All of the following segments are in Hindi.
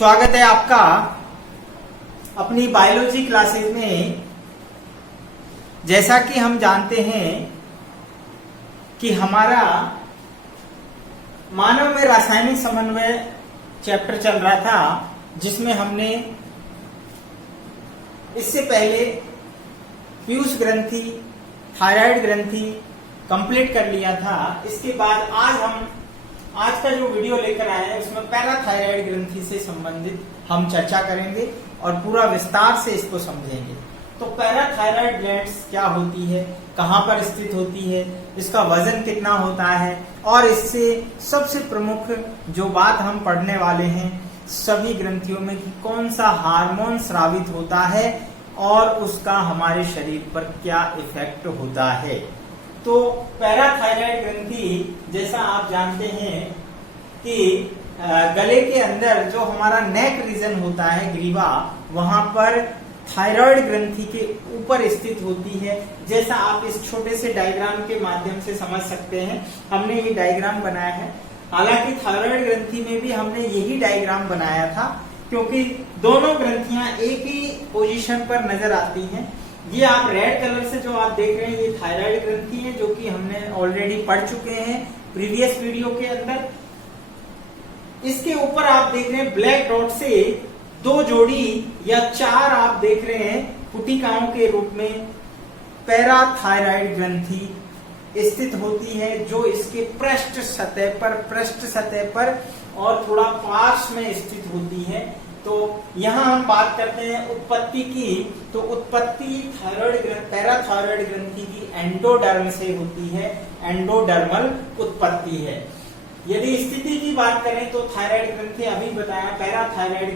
स्वागत है आपका अपनी बायोलॉजी क्लासेस में। जैसा कि हम जानते हैं कि हमारा मानव में रासायनिक समन्वय चैप्टर चल रहा था, जिसमें हमने इससे पहले पीयूष ग्रंथि, थायराइड ग्रंथि कंप्लीट कर लिया था। इसके बाद आज का जो वीडियो लेकर आए हैं उसमें पैराथायराइड ग्रंथि से संबंधित हम चर्चा करेंगे और पूरा विस्तार से इसको समझेंगे। तो पैराथायराइड ग्लैंड्स क्या होती है, कहां पर स्थित होती है, इसका वजन कितना होता है, और इससे सबसे प्रमुख जो बात हम पढ़ने वाले हैं सभी ग्रंथियों में कि कौन सा हार्मोन स्रावित होता है और उसका हमारे शरीर पर क्या इफेक्ट होता है। तो पैराथायराइड ग्रंथि, जैसा आप जानते हैं कि गले के अंदर जो हमारा नेक रीजन होता है, ग्रीवा, वहां पर थायराइड ग्रंथि के ऊपर स्थित होती है। जैसा आप इस छोटे से डायग्राम के माध्यम से समझ सकते हैं, हमने ये डायग्राम बनाया है। हालांकि थायराइड ग्रंथि में भी हमने यही डायग्राम बनाया था, क्योंकि दोनों ग्रंथियां एक ही पोजीशन पर नजर आती हैं। ये आप रेड कलर से जो आप देख रहे हैं, ये थायराइड ग्रंथि है, जो कि हमने ऑलरेडी पढ़ चुके हैं प्रीवियस वीडियो के अंदर। इसके ऊपर आप देख रहे हैं ब्लैक डॉट से 2 जोड़ी या 4 आप देख रहे हैं पुटिकाओं के रूप में पैराथायराइड ग्रंथि स्थित होती है, जो इसके पृष्ठ सतह पर और थोड़ा पार्श्व में स्थित होती है। तो यहां हम बात करते हैं उत्पत्ति की। तो उत्पत्ति पैराथायराइड ग्रंथि की एंडोडर्म से होती है, एंडोडर्मल उत्पत्ति है। यदि स्थिति की बात करें तो थायराइड ग्रंथि अभी बताया, पैराथायराइड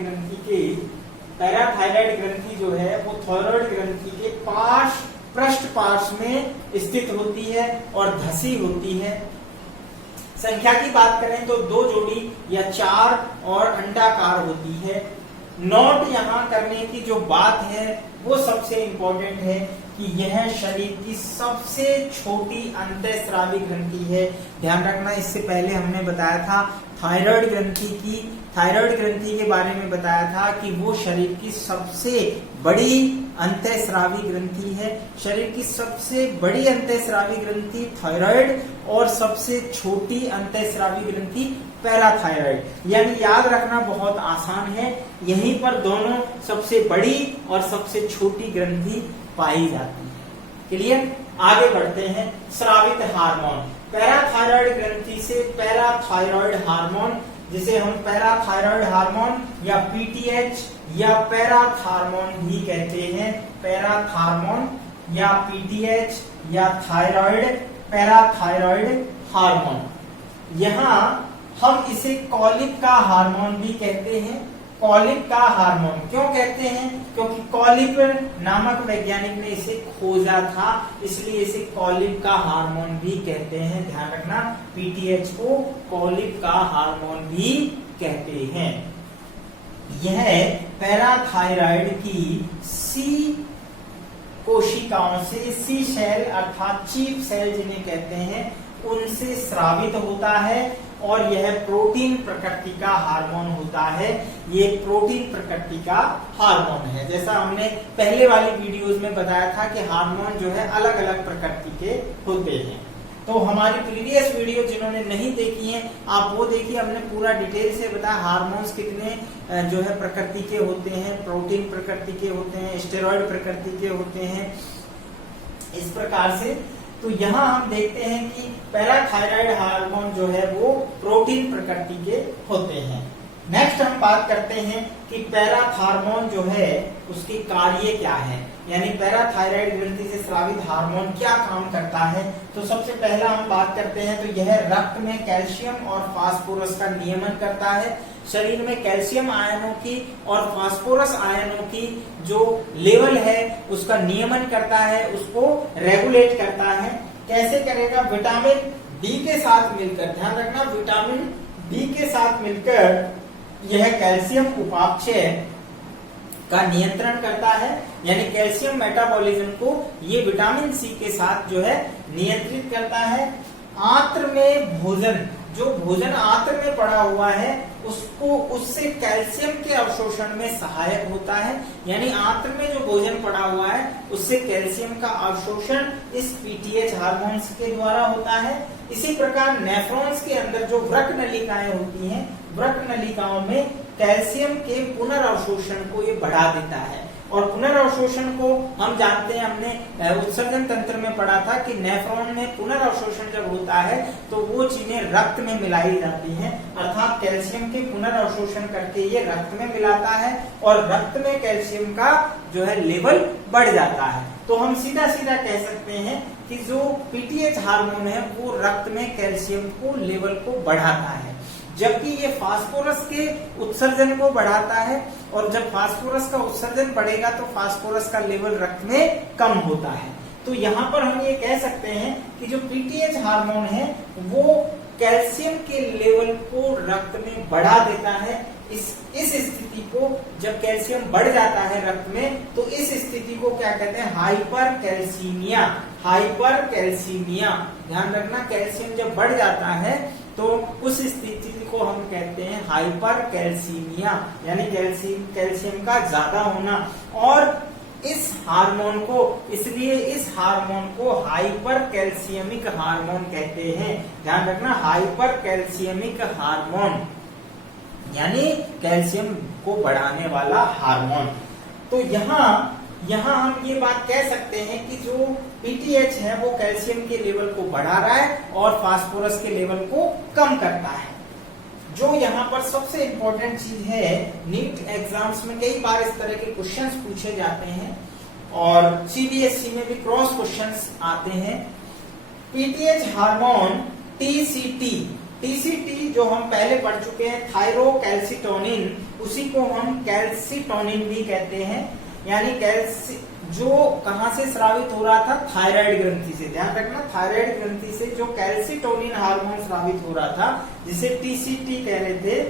ग्रंथि जो है वो थायराइड ग्रंथि के पृष्ठ पार्श्व में स्थित होती है और धसी होती है। संख्या की बात करें तो 2 जोड़ी या 4 और अंडाकार होती है। नोट यहाँ करने की जो बात है वो सबसे इंपॉर्टेंट है कि यह शरीर की सबसे छोटी अंतःस्रावी ग्रंथि है। ध्यान रखना, इससे पहले हमने बताया था थायराइड ग्रंथि के बारे में बताया था कि वो शरीर की सबसे बड़ी अंतःस्रावी ग्रंथि है। शरीर की सबसे बड़ी अंतःस्रावी ग्रंथि थायराइड और सबसे छोटी अंतःस्रावी ग्रंथि पैराथायराइड। यानी याद रखना बहुत आसान है, यहीं पर दोनों सबसे बड़ी और सबसे छोटी ग्रंथि पाई जाती है। क्लियर? आगे बढ़ते हैं। स्रावित हार्मोन, पैराथायराइड ग्रंथि से पैराथायराइड हार्मोन, जिसे हम पैराथायराइड हार्मोन या पीटीएच या पैराथार्मोन भी कहते हैं। पैराथार्मोन या पीटीएच या थायराइड, पैराथायराइड हार्मोन। यहाँ हम इसे कॉलिक का हार्मोन भी कहते हैं। कॉलिक का हार्मोन क्यों कहते हैं? क्योंकि कॉलिक नामक वैज्ञानिक ने इसे खोजा था, इसलिए इसे कॉलिक का हार्मोन भी कहते हैं। ध्यान रखना, पीटीएच को कॉलिक का हार्मोन भी कहते हैं। यह पैराथायराइड की सी कोशिकाओं से, सी सेल अर्थात चीफ सेल जिन्हें कहते हैं, उनसे स्रावित होता है और यह प्रोटीन प्रकृति का हार्मोन होता है। ये प्रोटीन प्रकृति का हार्मोन है। जैसा हमने पहले वाली वीडियोस में बताया था कि हार्मोन जो है अलग अलग प्रकृति के होते हैं। तो हमारी प्रीवियस वीडियो जिन्होंने नहीं देखी है, आप वो देखिए, हमने पूरा डिटेल से बताया हार्मोन्स कितने जो है प्रकृति के होते हैं। प्रोटीन प्रकृति के होते हैं, स्टेरॉइड प्रकृति के होते हैं, इस प्रकार से। तो यहाँ हम देखते हैं कि पैराथायराइड हार्मोन जो है वो प्रोटीन प्रकृति के होते हैं। नेक्स्ट हम बात करते हैं कि पैराथार्मोन जो है उसकी कार्य क्या है, यानी पैराथायराइड ग्रंथि से स्रावित हार्मोन क्या काम करता है। तो सबसे पहला हम बात करते हैं तो यह रक्त में कैल्शियम और फास्फोरस का नियमन करता है। शरीर में कैल्शियम आयनों की और फास्फोरस आयनों की जो लेवल है उसका नियमन करता है, उसको रेगुलेट करता है। कैसे करेगा? विटामिन डी के साथ मिलकर। ध्यान रखना, विटामिन डी के साथ मिलकर यह कैल्शियम उपापचय का नियंत्रण करता है, यानी कैल्शियम मेटाबॉलिज्म को ये विटामिन सी के साथ जो है नियंत्रित करता है। आंत्र में भोजन जो भोजन आंत्र में पड़ा हुआ है उससे कैल्शियम के अवशोषण में सहायक होता है। यानी आंत्र में जो भोजन पड़ा हुआ है उससे कैल्शियम का अवशोषण इस पीटीएच हार्मोन्स के द्वारा होता है। इसी प्रकार नेफ्रॉन्स के अंदर जो वृक्क नलिकाएं होती हैं, वृक्क नलिकाओं में कैल्शियम के पुनर्अवशोषण को ये बढ़ा देता है। और पुनर्अवशोषण को हम जानते हैं, हमने उत्सर्जन तंत्र में पढ़ा था कि नेफ्रॉन में पुनर्अवशोषण जब होता है तो वो चीजें रक्त में मिलाई जाती हैं, अर्थात कैल्शियम के पुनर्अवशोषण करके ये रक्त में मिलाता है और रक्त में कैल्शियम का जो है लेवल बढ़ जाता है। तो हम सीधा सीधा कह सकते हैं कि जो पीटीएच हार्मोन है वो रक्त में कैल्शियम को लेवल को बढ़ाता है, जबकि ये फास्फोरस के उत्सर्जन को बढ़ाता है। और जब फास्फोरस का उत्सर्जन बढ़ेगा तो फास्फोरस का लेवल रक्त में कम होता है। तो यहाँ पर हम ये कह सकते हैं कि जो पीटीएच हार्मोन है वो कैल्शियम के लेवल को रक्त में बढ़ा देता है। इस स्थिति को, जब कैल्शियम बढ़ जाता है रक्त में, तो इस स्थिति को क्या कहते हैं? Hyper calcaemia. हाइपर कैल्सीमिया, ध्यान रखना, कैल्शियम जब बढ़ जाता है तो उस स्थिति को हम कहते हैं हाइपर कैल्सीमिया, यानी कैल्शियम का ज्यादा होना। और इस हार्मोन को, इसलिए इस हार्मोन को हाइपर कैल्सियमिक हार्मोन कहते हैं। ध्यान रखना, हाइपर कैल्सियमिक हार्मोन यानी कैल्शियम को बढ़ाने वाला हार्मोन। तो यहाँ हम ये बात कह सकते हैं कि जो पीटीएच है वो कैल्शियम के लेवल को बढ़ा रहा है और फास्फोरस के लेवल को कम करता है। जो यहाँ पर सबसे इंपॉर्टेंट चीज है, नीट एग्जाम्स में कई बार इस तरह के क्वेश्चंस पूछे जाते हैं और सीबीएसई में भी क्रॉस क्वेश्चंस आते हैं। पीटीएच हार्मोन टीसीटी जो हम पहले पढ़ चुके हैं, थायरोकैल्सिटोनिन, उसी को हम कैल्सिटोनिन भी कहते हैं। यानी जो कहां से स्रावित हो रहा था? थायराइड ग्रंथि से। ध्यान रखना, थायराइड ग्रंथि से जो कैल्सिटोनिन हार्मोन स्रावित हो रहा था, जिसे टीसीटी कह रहे थे,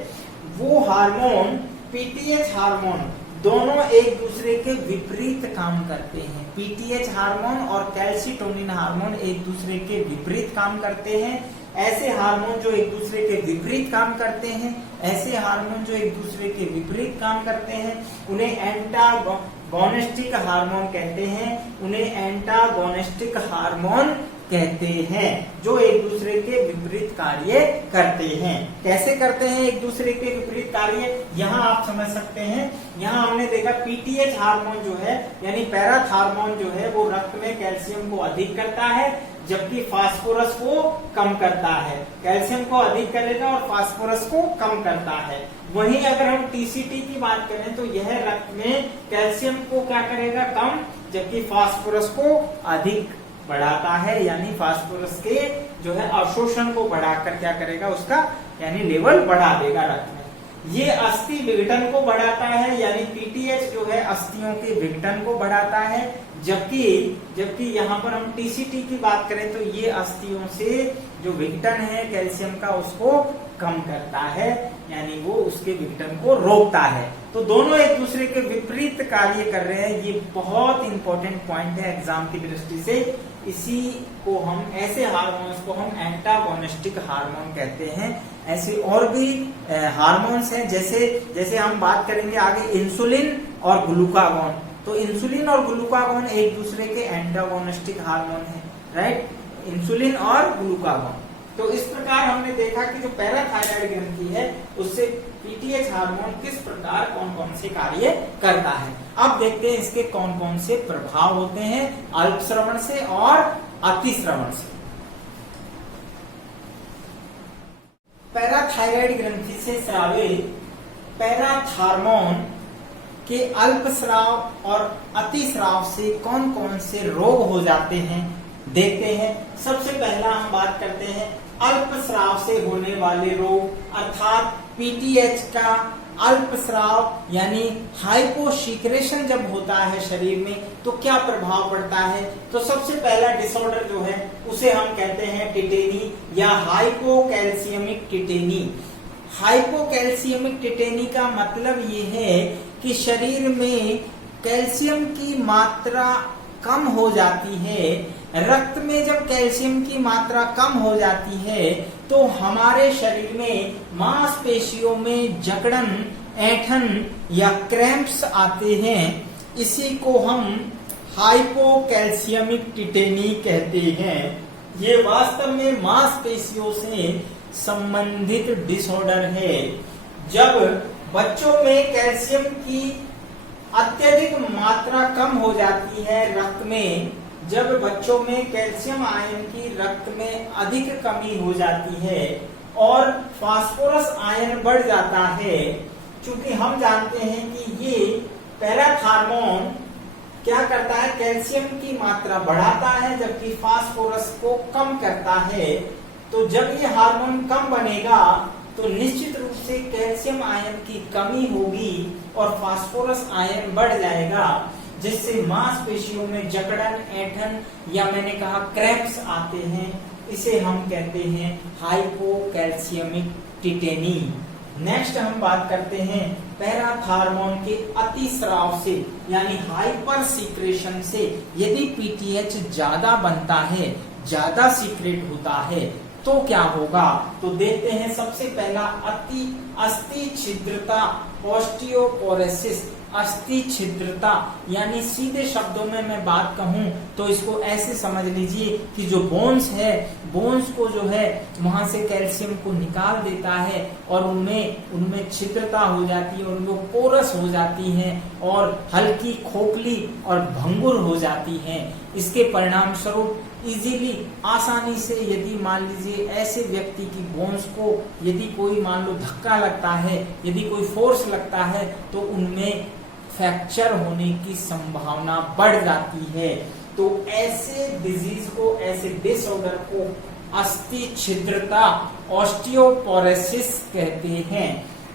वो हार्मोन पीटीएच हार्मोन दोनों एक दूसरे के विपरीत काम करते हैं। पीटीएच हार्मोन और कैल्सिटोनिन हार्मोन एक दूसरे के विपरीत काम करते हैं। ऐसे हार्मोन जो एक दूसरे के विपरीत काम करते हैं, ऐसे हार्मोन जो एक दूसरे के विपरीत काम करते हैं, उन्हें एंटागोनिस्टिक हार्मोन कहते हैं। उन्हें एंटागोनिस्टिक हार्मोन कहते हैं, जो एक दूसरे के विपरीत कार्य करते हैं। कैसे करते हैं एक दूसरे के विपरीत कार्य? यहाँ आप समझ सकते हैं। यहाँ हमने देखा पीटीएच हार्मोन जो है, यानी पैराथार्मोन जो है, वो रक्त में कैल्शियम को अधिक करता है, जबकि फास्फोरस को कम करता है। कैल्शियम को अधिक करेगा और फास्फोरस को कम करता है। वहीं अगर हम टीसीटी की बात करें तो यह रक्त में कैल्शियम को क्या करेगा? कम, जबकि फास्फोरस को अधिक बढ़ाता है। यानी फास्फोरस के जो है अवशोषण को बढ़ाकर क्या करेगा? उसका यानी लेवल बढ़ा देगा रक्त में। ये अस्थि विघटन को बढ़ाता है, यानी पीटीएच जो है अस्थियों के विघटन को बढ़ाता है, जबकि यहाँ पर हम टीसीटी की बात करें तो ये अस्थियों से जो विघटन है कैल्शियम का उसको कम करता है, यानी वो उसके विघटन को रोकता है। तो दोनों एक दूसरे के विपरीत कार्य कर रहे हैं। ये बहुत इंपॉर्टेंट पॉइंट है एग्जाम की दृष्टि से। इसी को हम, ऐसे हार्मोन्स को हम एंटागोनिस्टिक हार्मोन कहते हैं। ऐसे और भी हार्मोन्स हैं, जैसे हम बात करेंगे आगे इंसुलिन और ग्लूकागोन। तो इंसुलिन और ग्लूकागोन एक दूसरे के एंटागोनिस्टिक हार्मोन है, राइट? इंसुलिन और ग्लूकागोन। तो इस प्रकार हमने देखा कि जो पैराथायराइड ग्रंथि है उससे पीटीएच हार्मोन किस प्रकार कौन कौन से कार्य करता है। अब देखते हैं इसके कौन कौन से प्रभाव होते हैं अल्पश्रवण से और अतिश्रवण से। पैराथायराइड ग्रंथि से स्रावित पैराथार्मोन के अल्पस्राव और अतिस्राव से कौन कौन से रोग हो जाते हैं देखते हैं। सबसे पहला हम बात करते हैं अल्पस्राव से होने वाले रोग, अर्थात पीटीएच का अल्पस्राव यानी हाइपोसीक्रेशन जब होता है शरीर में तो क्या प्रभाव पड़ता है। तो सबसे पहला डिसऑर्डर जो है उसे हम कहते हैं टिटेनी या हाइपोकैल्सियमिक टिटेनी। हाइपोकैल्सियमिक टिटेनी का मतलब ये है कि शरीर में कैल्शियम की मात्रा कम हो जाती है, रक्त में जब कैल्शियम की मात्रा कम हो जाती है तो हमारे शरीर में मांसपेशियों में जकड़न, ऐंठन या क्रैम्प्स आते हैं। इसी को हम हाइपोकैल्शियमिक टिटेनी कहते हैं। ये वास्तव में मांसपेशियों से संबंधित डिसऑर्डर है। जब बच्चों में कैल्शियम की अत्यधिक मात्रा कम हो जाती है रक्त में, जब बच्चों में कैल्शियम आयन की रक्त में अधिक कमी हो जाती है और फास्फोरस आयन बढ़ जाता है, क्योंकि हम जानते हैं कि ये पैराथार्मोन क्या करता है, कैल्शियम की मात्रा बढ़ाता है जबकि फास्फोरस को कम करता है। तो जब ये हार्मोन कम बनेगा तो निश्चित रूप से कैल्शियम आयन की कमी होगी और फास्फोरस आयन बढ़ जाएगा, जिससे मांसपेशियों में जकड़न, ऐंठन या मैंने कहा क्रैम्प्स आते हैं। इसे हम कहते हैं हाइपोकैल्शियमिक टिटेनी। नेक्स्ट हम बात करते हैं पैराथार्मोन के अतिस्राव से, यानी हाइपर सीक्रेशन से। यदि पीटीएच ज्यादा बनता है, ज्यादा सीक्रेट होता है तो क्या होगा, तो देखते हैं। सबसे पहला अस्थि छिद्रता, ऑस्टियोपोरोसिस। अस्थि छिद्रता यानी सीधे शब्दों में मैं बात कहूं तो इसको ऐसे समझ लीजिए कि जो बोन्स है, बोन्स को जो है वहां से कैल्शियम को निकाल देता है और उनमें छिद्रता हो जाती है, उनको पोरस हो जाती हैं और हल्की, खोखली और भंगुर हो जाती हैं। इसके परिणाम स्वरूप इजीली, आसानी से, यदि मान लीजिए ऐसे व्यक्ति की बोन्स को यदि कोई मान लो धक्का लगता है, यदि कोई फोर्स लगता है तो उनमें फ्रैक्चर होने की संभावना बढ़ जाती है। तो ऐसे डिजीज को, ऐसे डिसऑर्डर को अस्थि छिद्रता, ऑस्टियोपोरोसिस कहते हैं।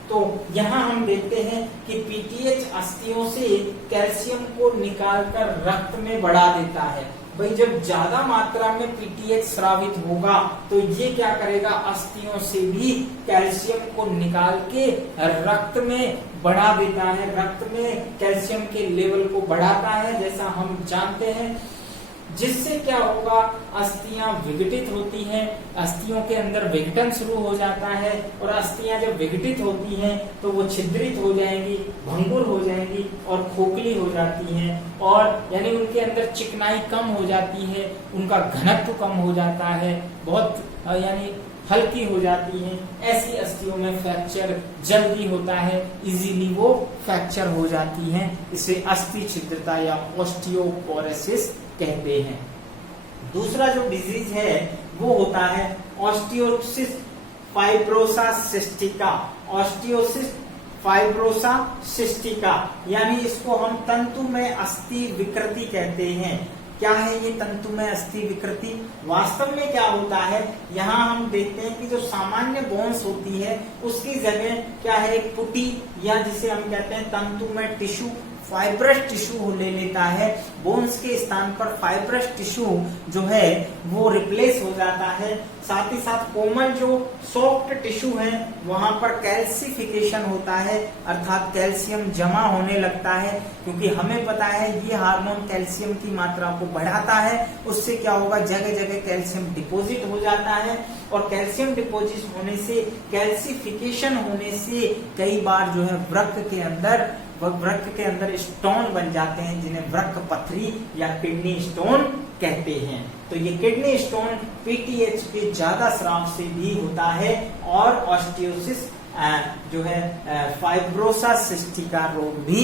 तो यहाँ हम देखते हैं कि पीटीएच अस्थियों से कैल्शियम को निकालकर रक्त में बढ़ा देता है। भाई जब ज्यादा मात्रा में पीटीएच स्रावित होगा तो ये क्या करेगा, अस्थियों से भी कैल्शियम को निकाल के रक्त में बढ़ा देता है, रक्त में कैल्शियम के लेवल को बढ़ाता है, जैसा हम जानते हैं। जिससे क्या होगा, अस्थियां विघटित होती हैं, अस्थियों के अंदर विघटन शुरू हो जाता है और अस्थियां जब विघटित होती हैं तो वो छिद्रित हो जाएंगी, भंगुर हो जाएंगी और खोखली हो जाती हैं, और यानी उनके अंदर चिकनाई कम हो जाती है, उनका घनत्व कम हो जाता है, बहुत यानी हल्की हो जाती हैं। ऐसी अस्थियों में फ्रैक्चर जल्दी होता है, इजीली वो फ्रैक्चर हो जाती हैं। इसे अस्थि छिद्रता या ऑस्टियोपोरोसिस कहते हैं। दूसरा जो डिजीज है वो होता है ऑस्टियोसिस फाइब्रोसा सिस्टिका। ऑस्टियोसिस फाइब्रोसा सिस्टिका यानी इसको हम तंतुमय अस्थि विकृति कहते हैं। क्या है ये तंतुमय अस्थि विकृति? वास्तव में क्या होता है, यहाँ हम देखते हैं कि जो सामान्य बोन्स होती है उसकी जगह क्या है, एक पुटी या जिसे हम कहते हैं तंतुमय टिश्यू, फाइब्रस टिश्यू ले लेता है। बोन्स के स्थान पर फाइब्रस टिश्यू जो है वो रिप्लेस हो जाता है। साथ ही साथ कोमल जो सॉफ्ट टिश्यू है वहां पर कैल्सिफिकेशन होता है, अर्थात कैल्शियम जमा होने लगता है, क्योंकि हमें पता है ये हार्मोन कैल्शियम की मात्रा को बढ़ाता है। उससे क्या होगा, जगह जगह कैल्शियम डिपोजिट हो जाता है और कैल्शियम डिपोजिट होने से, कैल्सिफिकेशन होने से कई बार जो है वृक्क के अंदर स्टोन बन जाते हैं, जिन्हें वृक्क पथरी या किडनी स्टोन कहते हैं। तो ये किडनी स्टोन पीटीएच के ज्यादा स्राव से भी होता है और ऑस्टियोसिस जो है फाइब्रोसा सिस्टिका रोग भी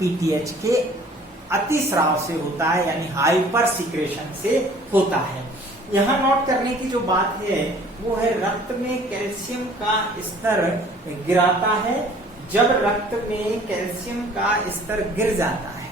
पीटीएच के अतिस्राव से होता है, यानी हाइपर सीक्रेशन से होता है। यहाँ नोट करने की जो बात है वो है रक्त में कैल्शियम का स्तर गिराता है। जब रक्त में कैल्शियम का स्तर गिर जाता है,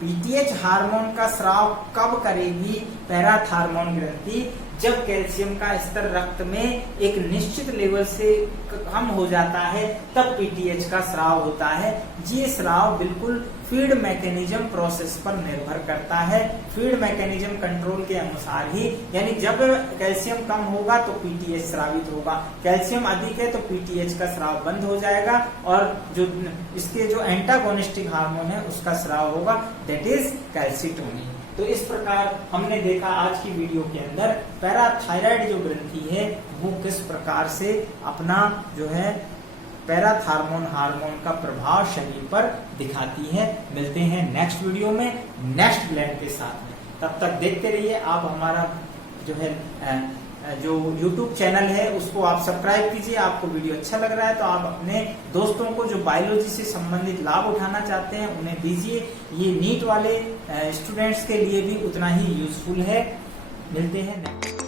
पीटीएच हार्मोन का स्राव कब करेगी पैराथार्मोन ग्रंथि? जब कैल्शियम का स्तर रक्त में एक निश्चित लेवल से कम हो जाता है तब पीटीएच का स्राव होता है। ये स्राव बिल्कुल फीड मैकेनिज्म प्रोसेस पर निर्भर करता है। फीड मैकेनिज्म कंट्रोल के अनुसार ही, यानी जब कैल्शियम कम होगा तो पीटीएच स्रावित होगा, कैल्शियम अधिक है तो पीटीएच का स्राव बंद हो जाएगा और जो इसके जो एंटागोनिस्टिक हार्मोन है उसका स्राव होगा, दैट इज कैल्सिटोनिन। तो इस प्रकार हमने देखा आज की वीडियो के अंदर पैराथायराइड जो ग्रंथि है वो किस प्रकार से अपना जो है पैराथार्मोन हार्मोन का प्रभाव शरीर पर दिखाती है। मिलते हैं नेक्स्ट वीडियो में नेक्स्ट ग्लैंड के साथ में। तब तक देखते रहिए। आप हमारा जो है जो YouTube चैनल है उसको आप सब्सक्राइब कीजिए। आपको वीडियो अच्छा लग रहा है तो आप अपने दोस्तों को जो बायोलॉजी से संबंधित लाभ उठाना चाहते हैं उन्हें दीजिए। ये नीट वाले स्टूडेंट्स के लिए भी उतना ही यूजफुल है। मिलते हैं नेक्स्ट।